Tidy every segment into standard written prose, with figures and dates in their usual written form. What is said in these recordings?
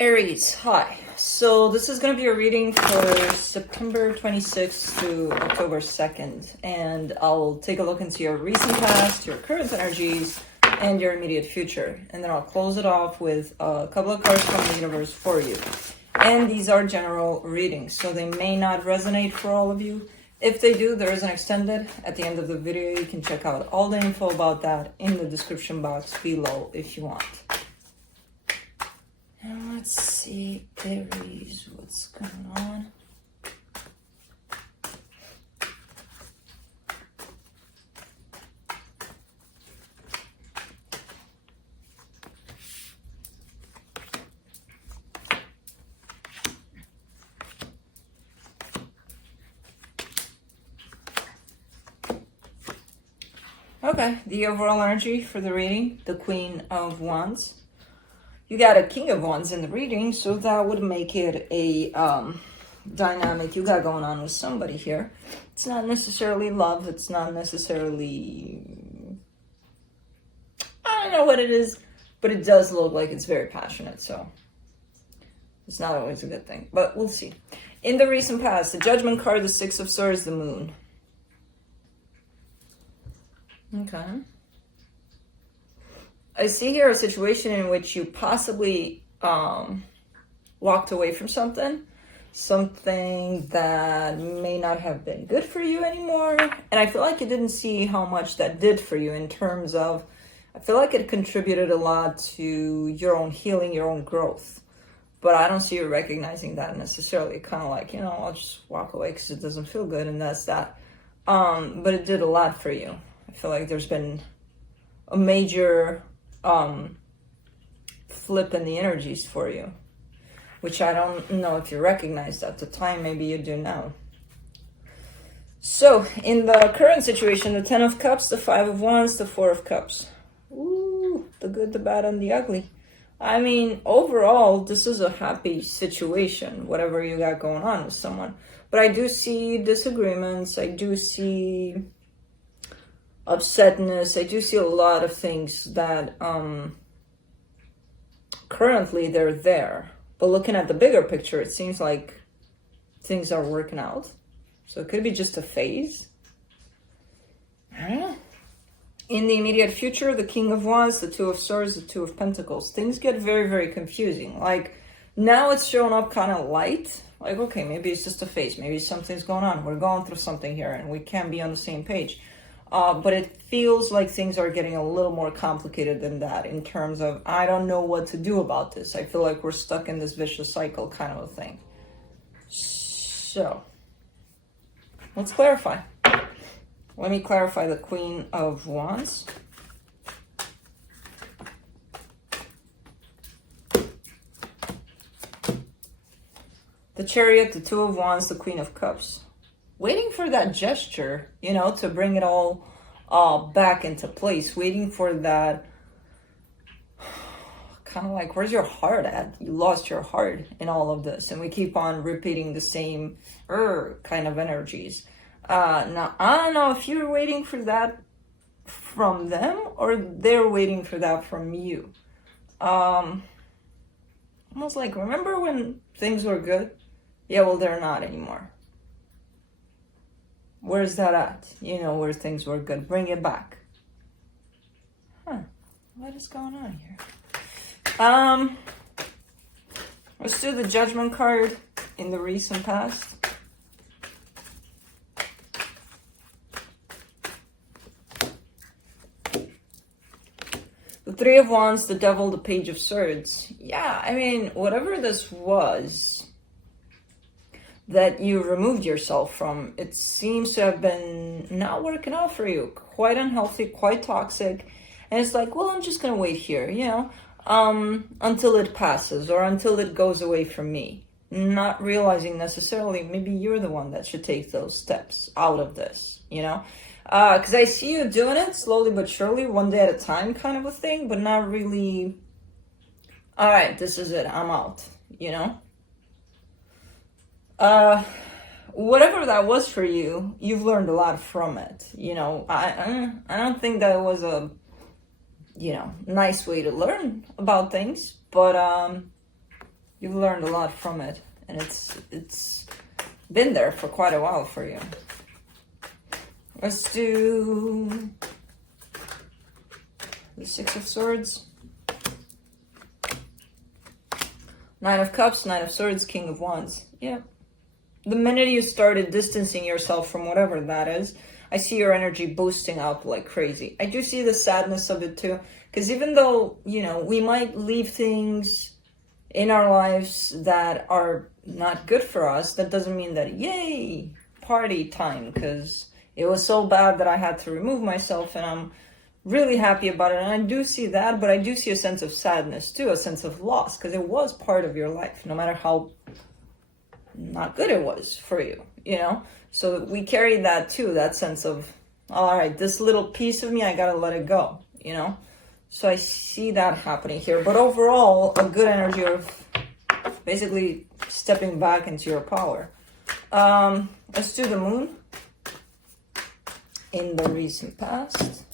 Aries, hi. So this is going to be a reading for September 26th to October 2nd, and I'll take a look into your recent past, your current energies, and your immediate future. And then I'll close it off with a couple of cards from the universe for you. And these are general readings, so they may not resonate for all of you. If they do, there is an extended at the end of the video. You can check out all the info about that in the description box below if you want. And let's see, Aries, what's going on? Okay, the overall energy for the reading, the Queen of Wands. You got a King of Wands in the reading, so that would make it a dynamic you got going on with somebody here. It's not necessarily love, it's not necessarily, I don't know what it is, but it does look like it's very passionate, so it's not always a good thing, but we'll see. In the recent past, the Judgment card, the Six of Swords, the Moon. Okay. I see here a situation in which you possibly walked away from something that may not have been good for you anymore. And I feel like you didn't see how much that did for you in terms of, I feel like it contributed a lot to your own healing, your own growth. But I don't see you recognizing that necessarily. Kind of like, I'll just walk away because it doesn't feel good, and that's that. But it did a lot for you. I feel like there's been a major flip in the energies for you, which I don't know if you recognized at the time. Maybe you do now. So in the current situation, the Ten of Cups, the Five of Wands, the Four of Cups. Ooh, the good, the bad, and the ugly. I mean, overall, this is a happy situation, whatever you got going on with someone. But I do see disagreements. I do see upsetness. I do see a lot of things that currently they're there, but looking at the bigger picture, it seems like things are working out. So it could be just a phase. I don't know. In the immediate future, the King of Wands, the Two of Swords, the Two of Pentacles, things get very, very confusing. Like now it's showing up kind of light. Like, okay, maybe it's just a phase, maybe something's going on, we're going through something here and we can't be on the same page. But it feels like things are getting a little more complicated than that in terms of, I don't know what to do about this. I feel like we're stuck in this vicious cycle kind of a thing. So, let's clarify. Let me clarify the Queen of Wands. The Chariot, the Two of Wands, the Queen of Cups. Waiting for that gesture, to bring it all back into place. Waiting for that, kind of like, where's your heart at? You lost your heart in all of this. And we keep on repeating the same kind of energies. Now, I don't know if you're waiting for that from them or they're waiting for that from you. Almost like, remember when things were good? Yeah, well, they're not anymore. Where's that at? Where things were good. Bring it back. What is going on here? Let's do the Judgment card in the recent past. The Three of Wands, the Devil, the Page of Swords. Yeah, I mean, whatever this was that you removed yourself from, it seems to have been not working out for you. Quite unhealthy, quite toxic. And it's like, well, I'm just going to wait here, until it passes or until it goes away from me. Not realizing necessarily maybe you're the one that should take those steps out of this, Because I see you doing it slowly but surely, one day at a time kind of a thing, but not really, all right, this is it, I'm out, Whatever that was for you, you've learned a lot from it. I don't think that was a nice way to learn about things, but You've learned a lot from it, and it's been there for quite a while for you. Let's do the Six of Swords, Nine of Cups, Nine of Swords, King of Wands. Yeah. The minute you started distancing yourself from whatever that is, I see your energy boosting up like crazy. I do see the sadness of it too, because even though, you know, we might leave things in our lives that are not good for us, that doesn't mean that, yay, party time, because it was so bad that I had to remove myself, and I'm really happy about it. And I do see that, but I do see a sense of sadness too, a sense of loss, because it was part of your life, no matter how not good it was for you, you know? So we carry that too, that sense of, all right, this little piece of me, I gotta let it go, you know? So I see that happening here. But overall, a good energy of basically stepping back into your power. Let's do the moon in the recent past.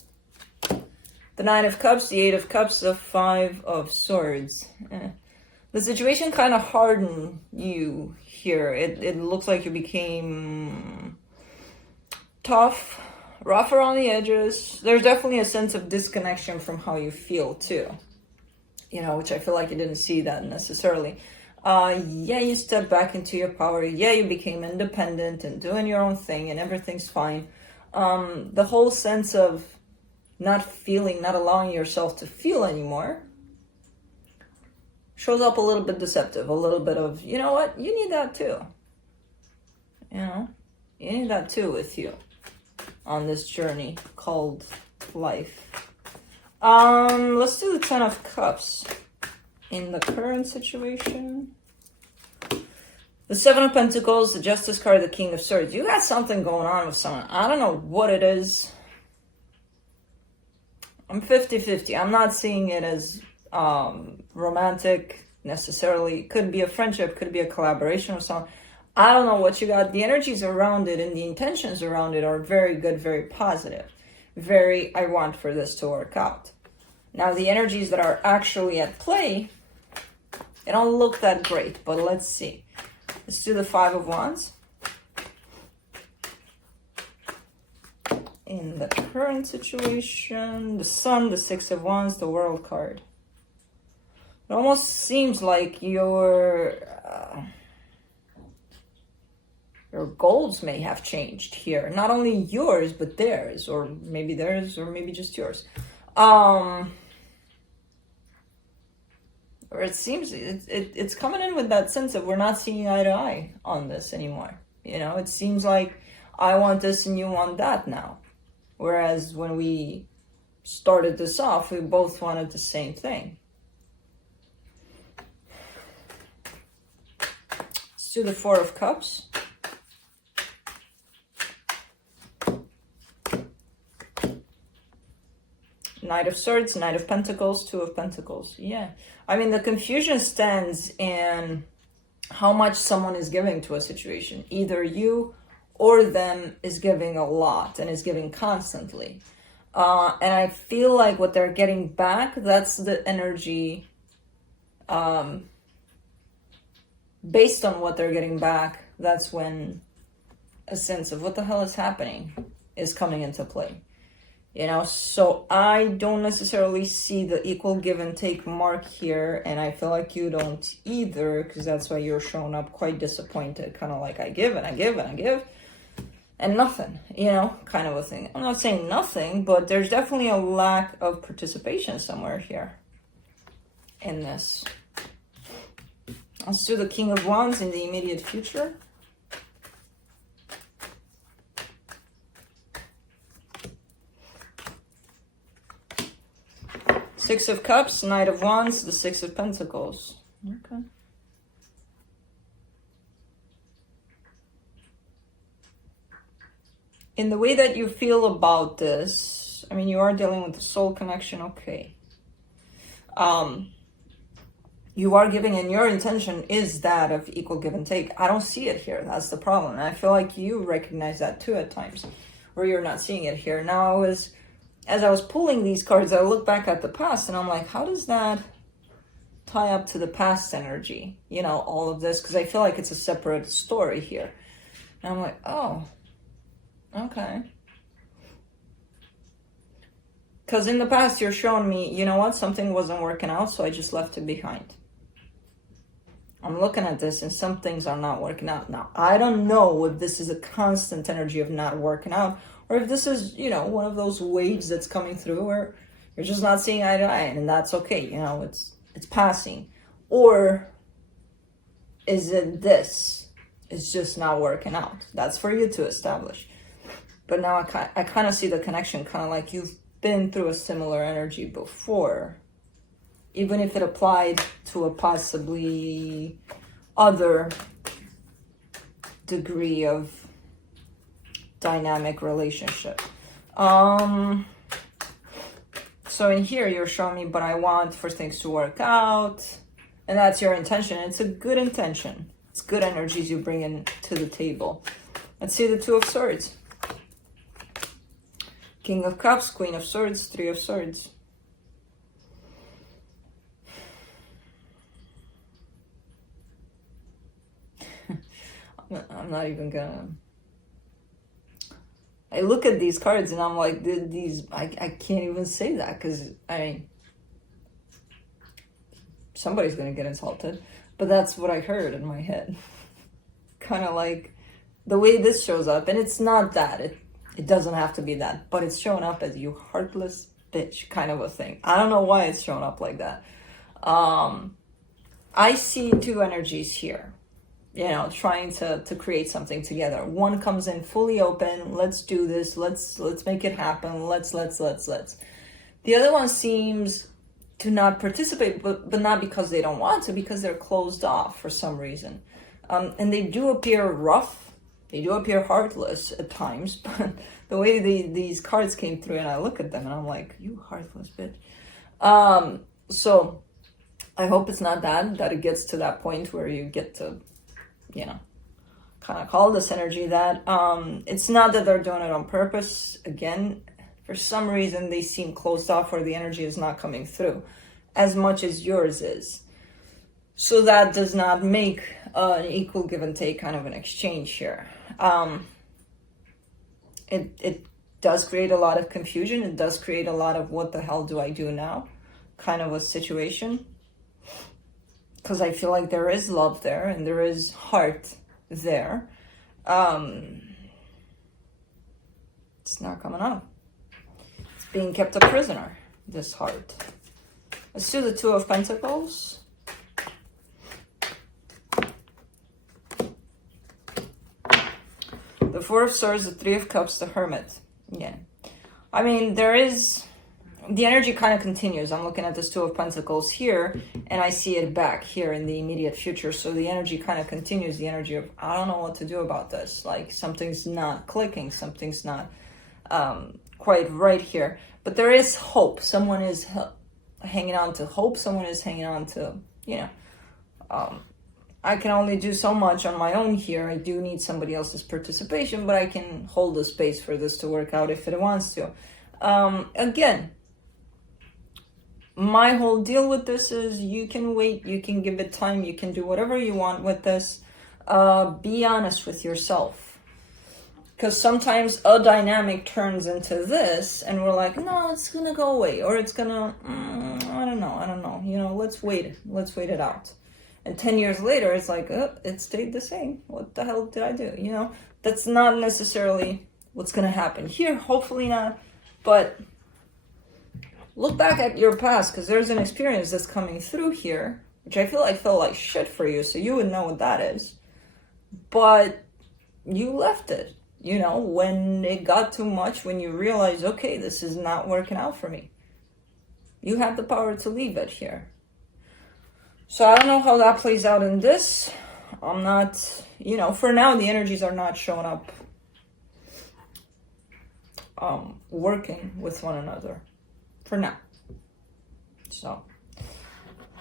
The Nine of Cups, the Eight of Cups, the Five of Swords. The situation kind of hardened you here. It looks like you became tough, rough around the edges. There's definitely a sense of disconnection from how you feel too, you know, which I feel like you didn't see that necessarily. Yeah, you stepped back into your power. Yeah, you became independent and doing your own thing, and everything's fine. The whole sense of not feeling, not allowing yourself to feel anymore shows up a little bit deceptive, a little bit of, you know what, you need that too. You know, you need that too with you on this journey called life. Let's do the Ten of Cups in the current situation. The Seven of Pentacles, the Justice card, the King of Swords. You got something going on with someone. I don't know what it is. I'm 50-50. I'm not seeing it as romantic necessarily. Could be a friendship, could be a collaboration with someone. I don't know what you got. The energies around it and the intentions around it are very good, very positive. Very, I want for this to work out. Now, the energies that are actually at play, they don't look that great, but let's see. Let's do the Five of Wands. In the current situation, the Sun, the Six of Wands, the World card. It almost seems like your goals may have changed here. Not only yours, but theirs, or maybe theirs, or maybe just yours. Or it seems it's coming in with that sense of we're not seeing eye to eye on this anymore. You know, it seems like I want this and you want that now. Whereas when we started this off, we both wanted the same thing. Let's do the Four of Cups. Knight of Swords, Knight of Pentacles, Two of Pentacles. Yeah. I mean, the confusion stands in how much someone is giving to a situation. Either you or them is giving a lot and is giving constantly. And I feel like what they're getting back, that's the energy based on what they're getting back. That's when a sense of what the hell is happening is coming into play. You know, so I don't necessarily see the equal give and take mark here, and I feel like you don't either, because that's why you're showing up quite disappointed, kind of like I give and I give and I give, and nothing, you know, kind of a thing. I'm not saying nothing, but there's definitely a lack of participation somewhere here in this. Let's do the King of Wands in the immediate future. Six of Cups, Knight of Wands, the Six of Pentacles. Okay. In the way that you feel about this, I mean, you are dealing with the soul connection, okay. You are giving, and your intention is that of equal give and take. I don't see it here. That's the problem. And I feel like you recognize that too at times, where you're not seeing it here. Now, as I was pulling these cards, I look back at the past and I'm like, how does that tie up to the past energy, you know, all of this, because I feel like it's a separate story here. And I'm like, oh, okay. Because in the past, you're showing me, you know what, something wasn't working out, so I just left it behind. I'm looking at this and some things are not working out. Now, I don't know if this is a constant energy of not working out, or if this is, you know, one of those waves that's coming through where you're just not seeing eye to eye, and that's okay, you know, it's passing. Or is it this? It's just not working out. That's for you to establish. But now I kind of see the connection, kind of like you've been through a similar energy before. Even if it applied to a possibly other degree of dynamic relationship. So in here, you're showing me, but I want for things to work out. And that's your intention. It's a good intention. It's good energies you bring in to the table. Let's see the Two of Swords. King of Cups, Queen of Swords, Three of Swords. I'm not even gonna... I look at these cards and I'm like, I can't even say that, because, I mean, somebody's gonna get insulted. But that's what I heard in my head. Kind of like the way this shows up, and it's not that. It doesn't have to be that, but it's showing up as you heartless bitch kind of a thing. I don't know why it's showing up like that. I see two energies here, you know, trying to create something together. One comes in fully open. Let's do this. Let's make it happen. Let's. The other one seems to not participate, but not because they don't want to, because they're closed off for some reason. And they do appear rough. They do appear heartless at times, but the way these cards came through and I look at them and I'm like, you heartless bitch. So I hope it's not that it gets to that point where you get to, you know, kind of call this energy that. It's not that they're doing it on purpose. Again, for some reason they seem closed off, or the energy is not coming through as much as yours is. So that does not make an equal give and take kind of an exchange here. It does create a lot of confusion. It does create a lot of what the hell do I do now kind of a situation. Because I feel like there is love there and there is heart there. It's not coming up. It's being kept a prisoner, this heart. Let's do the Two of Pentacles. The Four of Swords, the Three of Cups, the Hermit. Yeah. I mean, there is... The energy kind of continues. I'm looking at this Two of Pentacles here, and I see it back here in the immediate future. So the energy kind of continues. The energy of, I don't know what to do about this. Like, something's not clicking. Something's not quite right here. But there is hope. Someone is hanging on to hope. Someone is hanging on to, you know... I can only do so much on my own here. I do need somebody else's participation, but I can hold the space for this to work out if it wants to. Again, my whole deal with this is you can wait, you can give it time, you can do whatever you want with this. Be honest with yourself. Because sometimes a dynamic turns into this, and we're like, no, it's going to go away, or it's going to, I don't know. You know, let's wait it out. And 10 years later, it's like, oh, it stayed the same. What the hell did I do? You know, that's not necessarily what's going to happen here. Hopefully not. But look back at your past, because there's an experience that's coming through here, which I feel like felt like shit for you. So you would know what that is. But you left it, you know, when it got too much, when you realize, okay, this is not working out for me. You have the power to leave it here. So I don't know how that plays out in this. I'm not, you know, for now, the energies are not showing up working with one another. For now. So,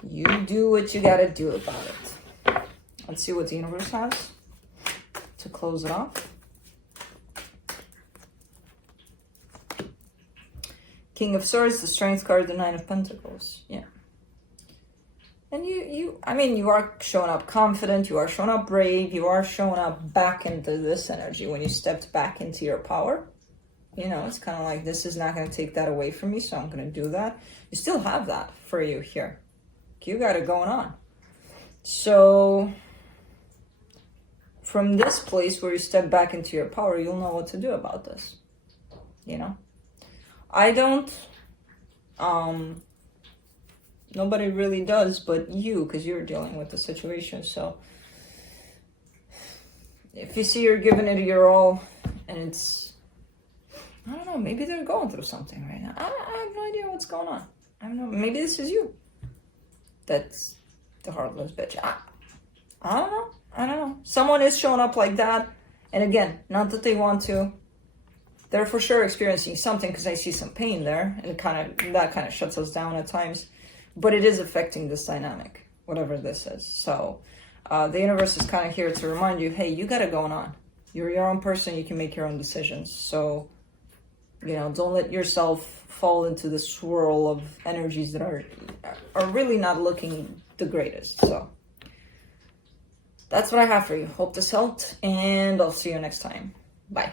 you do what you gotta do about it. Let's see what the universe has to close it off. King of Swords, the Strength card, the Nine of Pentacles. Yeah. And I mean, you are showing up confident, you are showing up brave, you are showing up back into this energy when you stepped back into your power. You know, it's kind of like, this is not going to take that away from me, so I'm going to do that. You still have that for you here. You got it going on. So from this place where you step back into your power, you'll know what to do about this. You know, I don't, nobody really does but you, because you're dealing with the situation. So if you see you're giving it your all and it's, I don't know, maybe they're going through something right now. I have no idea what's going on. I don't know, maybe this is you that's the heartless bitch. I don't know. Someone is showing up like that. And again, not that they want to. They're for sure experiencing something, because I see some pain there. And that kind of shuts us down at times. But it is affecting this dynamic, whatever this is. So the universe is kind of here to remind you, hey, you got it going on. You're your own person. You can make your own decisions. So, you know, don't let yourself fall into the swirl of energies that are really not looking the greatest. So that's what I have for you. Hope this helped, and I'll see you next time. Bye.